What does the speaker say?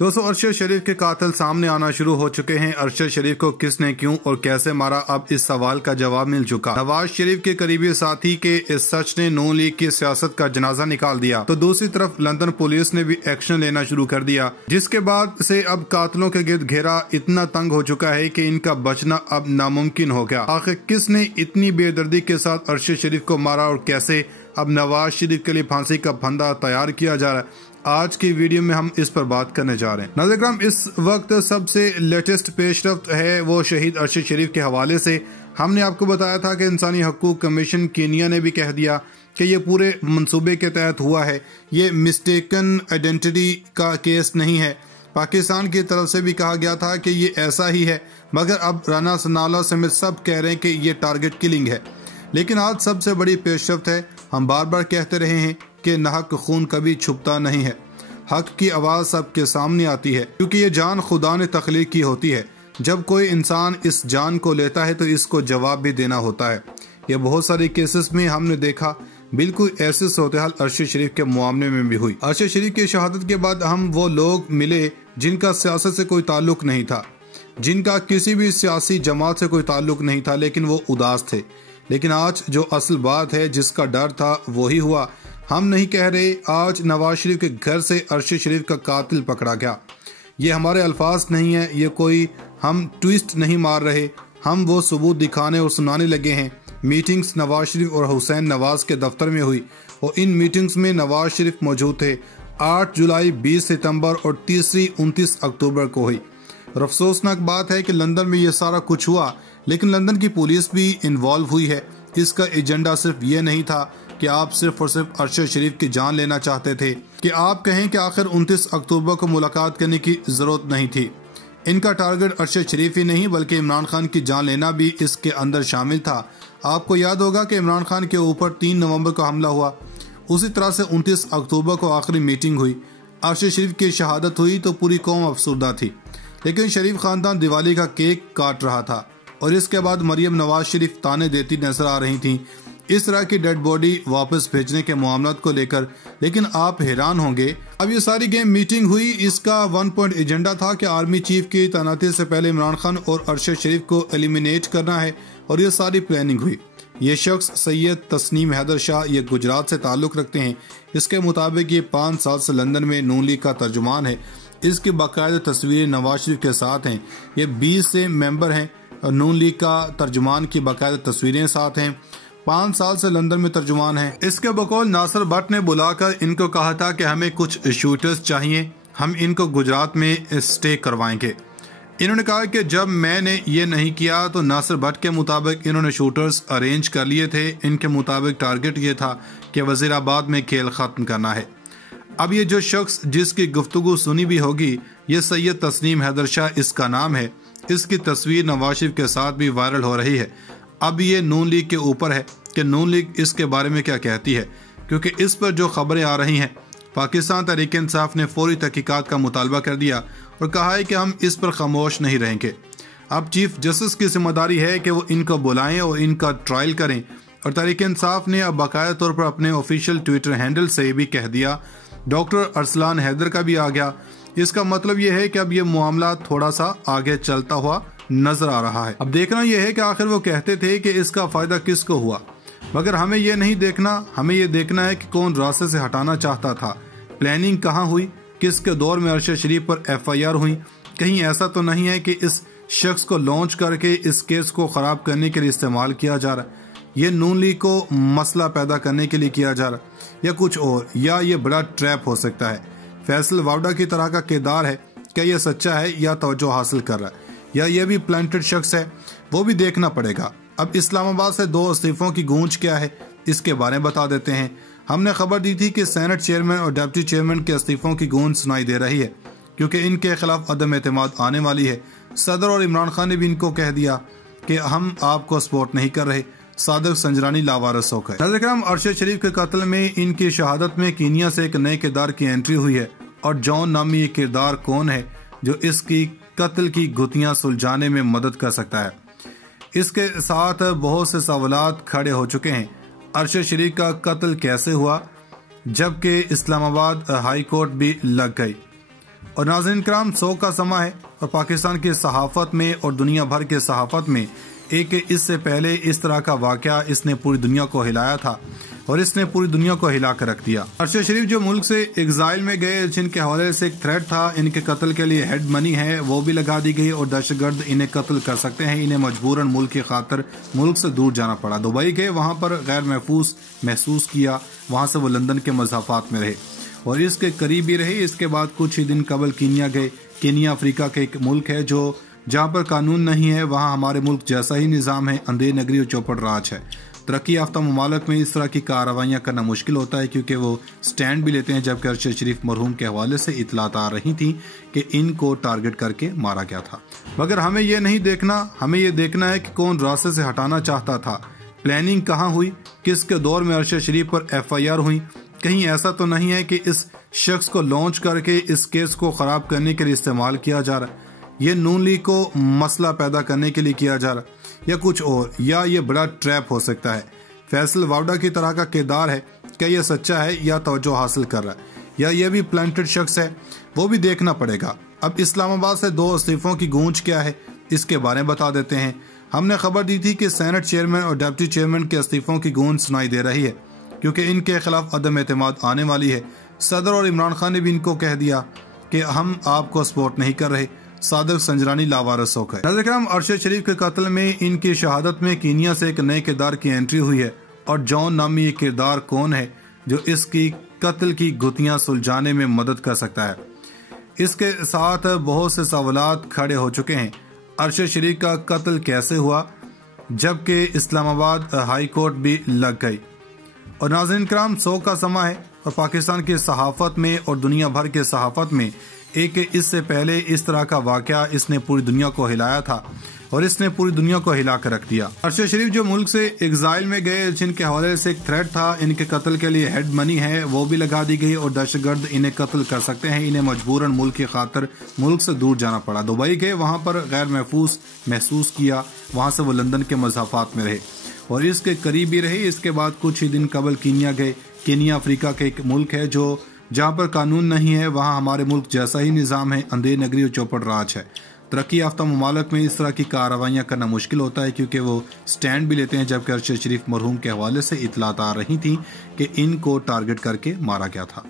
दोस्तों, अरशद शरीफ के कातिल सामने आना शुरू हो चुके हैं। अरशद शरीफ को किसने क्यों और कैसे मारा, अब इस सवाल का जवाब मिल चुका। नवाज शरीफ के करीबी साथी के इस सच ने नून लीग की सियासत का जनाजा निकाल दिया, तो दूसरी तरफ लंदन पुलिस ने भी एक्शन लेना शुरू कर दिया, जिसके बाद से अब कातिलों के गिर्द घेरा इतना तंग हो चुका है कि इनका बचना अब नामुमकिन हो गया। आखिर किसने इतनी बेदर्दी के साथ अरशद शरीफ को मारा और कैसे अब नवाज शरीफ के लिए फांसी का फंदा तैयार किया जा रहा है, आज की वीडियो में हम इस पर बात करने जा रहे हैं। नाज़रीन, इस वक्त सबसे लेटेस्ट पेशरफ्त है वो शहीद अरशद शरीफ के हवाले से। हमने आपको बताया था कि इंसानी हकूक कमीशन कीनिया ने भी कह दिया कि ये पूरे मंसूबे के तहत हुआ है, ये मिस्टेकन आइडेंटिटी का केस नहीं है। पाकिस्तान की तरफ से भी कहा गया था कि ये ऐसा ही है, मगर अब राना सनाउल्लाह समेत सब कह रहे हैं कि ये टारगेट किलिंग है। लेकिन आज सबसे बड़ी पेशरफ्त है, हम बार बार कहते रहे हैं कि नाहक खून कभी छुपता नहीं है, हक की आवाज़ सबके सामने आती है, क्योंकि ये जान खुदा ने तख्लीक की होती है। जब कोई इंसान इस जान को लेता है तो इसको जवाब भी देना होता है। ये बहुत सारे केसेस में हमने देखा, बिल्कुल ऐसे सूरत-ए-हाल अरशद शरीफ के मामले में भी हुई। अरशद शरीफ की शहादत के बाद हम वो लोग मिले जिनका सियासत से कोई ताल्लुक नहीं था, जिनका किसी भी सियासी जमात से कोई ताल्लुक नहीं था, लेकिन वो उदास थे। लेकिन आज जो असल बात है, जिसका डर था वही हुआ। हम नहीं कह रहे आज नवाज शरीफ के घर से अरशद शरीफ का कातिल पकड़ा गया, ये हमारे अल्फाज नहीं है, ये कोई हम ट्विस्ट नहीं मार रहे, हम वो सबूत दिखाने और सुनाने लगे हैं। मीटिंग्स नवाज शरीफ और हुसैन नवाज के दफ्तर में हुई और इन मीटिंग्स में नवाज शरीफ मौजूद थे। 8 जुलाई, 20 सितंबर और तीसरी 29 अक्टूबर को हुई। और अफसोसनाक बात है कि लंदन में ये सारा कुछ हुआ, लेकिन लंदन की पुलिस भी इन्वॉल्व हुई है। इसका एजेंडा सिर्फ ये नहीं था कि आप सिर्फ और सिर्फ अरशद शरीफ की जान लेना चाहते थे, कि आप कहें कि आखिर 29 अक्टूबर को मुलाकात करने की जरूरत नहीं थी। इनका टारगेट अरशद शरीफ ही नहीं बल्कि इमरान खान की जान लेना भी इसके अंदर शामिल था। आपको याद होगा कि इमरान खान के ऊपर 3 नवंबर को हमला हुआ, उसी तरह से 29 अक्टूबर को आखिरी मीटिंग हुई, अरशद शरीफ की शहादत हुई तो पूरी कौम अफसरदा थी। लेकिन शरीफ खानदान दिवाली का केक काट रहा था और इसके बाद मरियम नवाज शरीफ ताने देती नजर आ रही थी इस तरह की डेड बॉडी वापस भेजने के मामलात को लेकर। लेकिन आप हैरान होंगे, अब ये सारी गेम मीटिंग हुई, इसका 1 पॉइंट एजेंडा था कि आर्मी चीफ की तैनाती से पहले इमरान खान और अरशद शरीफ को एलिमिनेट करना है, और ये सारी प्लानिंग हुई। ये शख्स सैयद तस्नीम हैदर शाह, ये गुजरात से ताल्लुक रखते हैं। इसके मुताबिक ये 5 साल से लंदन में नून लीग का तर्जुमान है। इसकी बाकायदा तस्वीरें नवाज शरीफ के साथ हैं। ये 20 से मेंबर हैं, नून लीग का तर्जुमान की बाकायदा तस्वीरें साथ हैं। 5 साल से लंदन में तर्जुमान है। इसके बकौल नासिर भट्ट ने बुलाकर इनको कहा था कि हमें कुछ शूटर्स चाहिए, हम इनको गुजरात में स्टे करवाएंगे। इन्होंने कहा कि जब मैंने ये नहीं किया तो नासिर भट्ट के मुताबिक इन्होंने शूटर्स अरेंज कर लिए थे। इनके मुताबिक टारगेट ये था कि वजीराबाद में खेल खत्म करना है। अब ये जो शख्स जिसकी गुफ्तगू सुनी भी होगी, ये सैयद तस्नीम हैदर शाह इसका नाम है। इसकी तस्वीर नवाज शरीफ के साथ भी वायरल हो रही है। अब ये नून लीग के ऊपर है कि नून लीग इसके बारे में क्या कहती है, क्योंकि इस पर जो खबरें आ रही हैं, पाकिस्तान तहरीक इंसाफ ने फौरी तहकीकात का मुतालबा कर दिया और कहा है कि हम इस पर खामोश नहीं रहेंगे। अब चीफ जस्टिस की जिम्मेदारी है कि वो इनको बुलाएं और इनका ट्रायल करें। और तहरीक इंसाफ ने अब बाकायदा तौर पर अपने ऑफिशियल ट्विटर हैंडल से भी कह दिया, डॉक्टर अरसलान हैदर का भी आ गया। इसका मतलब ये है कि अब ये मामला थोड़ा सा आगे चलता हुआ नजर आ रहा है। अब देखना यह है कि आखिर वो कहते थे कि इसका फायदा किसको हुआ, मगर हमें ये नहीं देखना, हमें ये देखना है कि कौन रास्ते से हटाना चाहता था, प्लानिंग कहाँ हुई, किसके दौर में अरशद शरीफ पर FIR हुई। कहीं ऐसा तो नहीं है कि इस शख्स को लॉन्च करके इस केस को खराब करने के लिए इस्तेमाल किया जा रहा है, ये नून लीग को मसला पैदा करने के लिए किया जा रहा है, या कुछ और, या ये बड़ा ट्रैप हो सकता है। फैसल वावड़ा की तरह का किरदार है, क्या ये सच्चा है या तवज्जो हासिल कर रहा है, या ये भी प्लांटेड शख्स है, वो भी देखना पड़ेगा। अब इस्लामाबाद से 2 इस्तीफों की गूंज क्या है, इसके बारे में बता देते हैं। हमने खबर दी थी कि सेनेट चेयरमैन और डिप्टी चेयरमैन के इस्तीफों की गूंज सुनाई दे रही है, क्योंकि इनके खिलाफ अदम एतमाद आने वाली है। सदर और इमरान खान ने भी इनको कह दिया कि हम आपको सपोर्ट नहीं कर रहे। सादक संजरानी लावारिस हो गए। नाज़रीन, अरशद शरीफ के कत्ल में इनकी शहादत में कीनिया से एक नए किरदार की एंट्री हुई है, और जॉन नामी ये किरदार कौन है जो इसकी कत्ल की गुत्थियां सुलझाने में मदद कर सकता है। इसके साथ बहुत से सवालात खड़े हो चुके हैं। अरशद शरीफ का कत्ल कैसे हुआ, जबकि इस्लामाबाद हाई कोर्ट भी लग गई। اور ناظرین کرام 100 کا سما ہے اور پاکستان کی صحافت میں اور دنیا بھر کے صحافت میں ایک اس سے پہلے اس طرح کا واقعہ اس نے پوری دنیا کو ہلایا تھا اور اس نے پوری دنیا کو ہلا کر رکھ دیا۔ ارشد شریف جو ملک سے ایگزائل میں گئے، جن کے حوالے سے ایک تھریٹ تھا، ان کے قتل کے لیے ہیڈ منی ہے وہ بھی لگا دی گئی اور دہشت گرد انہیں قتل کر سکتے ہیں، انہیں مجبوراً ملک کی خاطر ملک سے دور جانا پڑا۔ دبئی گئے، وہاں پر غیر محفوظ محسوس کیا، وہاں سے وہ لندن کے مضافات میں رہے اور اس کے قریب ہی رہے۔ اس کے بعد کچھ ہی دن قبل کینیا گئے۔ کینیا افریقہ کے ایک ملک ہے جو جہاں پر قانون نہیں ہے، وہاں ہمارے ملک جیسا ہی نظام ہے، اندھیر نگری اور چوپڑ راج ہے۔ ترقی یافتہ ممالک میں اس طرح کی کارروائیاں کرنا مشکل ہوتا ہے کیونکہ وہ سٹینڈ بھی لیتے ہیں، جبکہ ارشد شریف مرحوم کے حوالے سے اطلاعات آ رہی تھیں کہ ان کو ٹارگٹ کر کے مارا گیا تھا۔ مگر ہمیں یہ نہیں دیکھنا، ہمیں یہ دیکھنا ہے کہ کون راستے سے ہٹانا چاہتا تھا، پلاننگ کہاں ہوئی، کس کے دور میں ارشد شریف پر FIR ہوئی۔ کہیں ایسا تو نہیں ہے کہ اس شخص کو لانچ کر کے اس کیس کو خراب کرنے کے لیے استعمال کیا جا رہا ہے، یہ نون لیگ کو مسئلہ پیدا کرنے کے لیے کیا جا رہا ہے، یا کچھ اور، یا یہ بڑا ٹریپ ہو سکتا ہے۔ فیصل واوڈا کی طرح کا کردار ہے، کیا یہ سچا ہے یا توجہ حاصل کر رہا ہے، یا یہ بھی پلانٹڈ شخص ہے، وہ بھی دیکھنا پڑے گا۔ اب اسلام آباد سے 2 استعفوں کی گونج کیا ہے، اس کے بارے میں بتا دیتے ہیں۔ ہم نے خبر دی تھی کہ سینٹ چیئرمین اور ڈپٹی چیئرمین کے استعفوں کی گونج سنائی دے رہی ہے کیونکہ ان کے خلاف عدم اعتماد آنے والی ہے۔ صدر اور عمران خان نے بھی ان کو کہہ دیا کہ ہم آپ کو سپورٹ نہیں کر رہے۔ صادق سنجرانی لاوارث ہو گئے۔ ناظرین کرام، ارشد شریف کے قتل میں ان کی شہادت میں کینیا سے ایک نئے کردار کی انٹری ہوئی ہے، اور جان نامی یہ کردار کون ہے جو اس کی قتل کی گتھیاں سلجھانے میں مدد کر سکتا ہے۔ اس کے ساتھ بہت سے سوالات کھڑے ہو چکے ہیں۔ ارشد شریف کا قتل کیسے ہوا جبکہ اسلام آباد ہائی کورٹ بھی لگ گئی؟ اور ناظرین کرام 100 کا سما ہے اور پاکستان کی صحافت میں اور دنیا بھر کے صحافت میں ایک اس سے پہلے اس طرح کا واقعہ اس نے پوری دنیا کو ہلایا تھا اور اس نے پوری دنیا کو ہلا کر رکھ دیا۔ ارشد شریف جو ملک سے ایگزائل میں گئے، جن کے حوالے سے ایک تھریٹ تھا، ان کے قتل کے لیے ہیڈ منی ہے وہ بھی لگا دی گئی اور دہشت گرد انہیں قتل کر سکتے ہیں، انہیں مجبوراً ملک کی خاطر ملک سے دور جانا پڑا۔ دبئی گئے، وہاں پر غیر محفوظ محسوس کیا، وہاں سے وہ لندن کے مضافات میں رہے اور اس کے قریب ہی رہے۔ اس کے بعد کچھ ہی دن قبل کینیا گئے۔ کینیا افریقہ کے ایک ملک ہے جو جہاں پر قانون نہیں ہے، وہاں ہمارے ملک جیسا ہی نظام ہے، اندھیر نگری اور چوپڑ راج ہے۔ ترقی یافتہ ممالک میں اس طرح کی کارروائیاں کرنا مشکل ہوتا ہے کیونکہ وہ سٹینڈ بھی لیتے ہیں، جبکہ ارشد شریف مرحوم کے حوالے سے اطلاعات آ رہی تھیں کہ ان کو ٹارگٹ کر کے مارا گیا تھا۔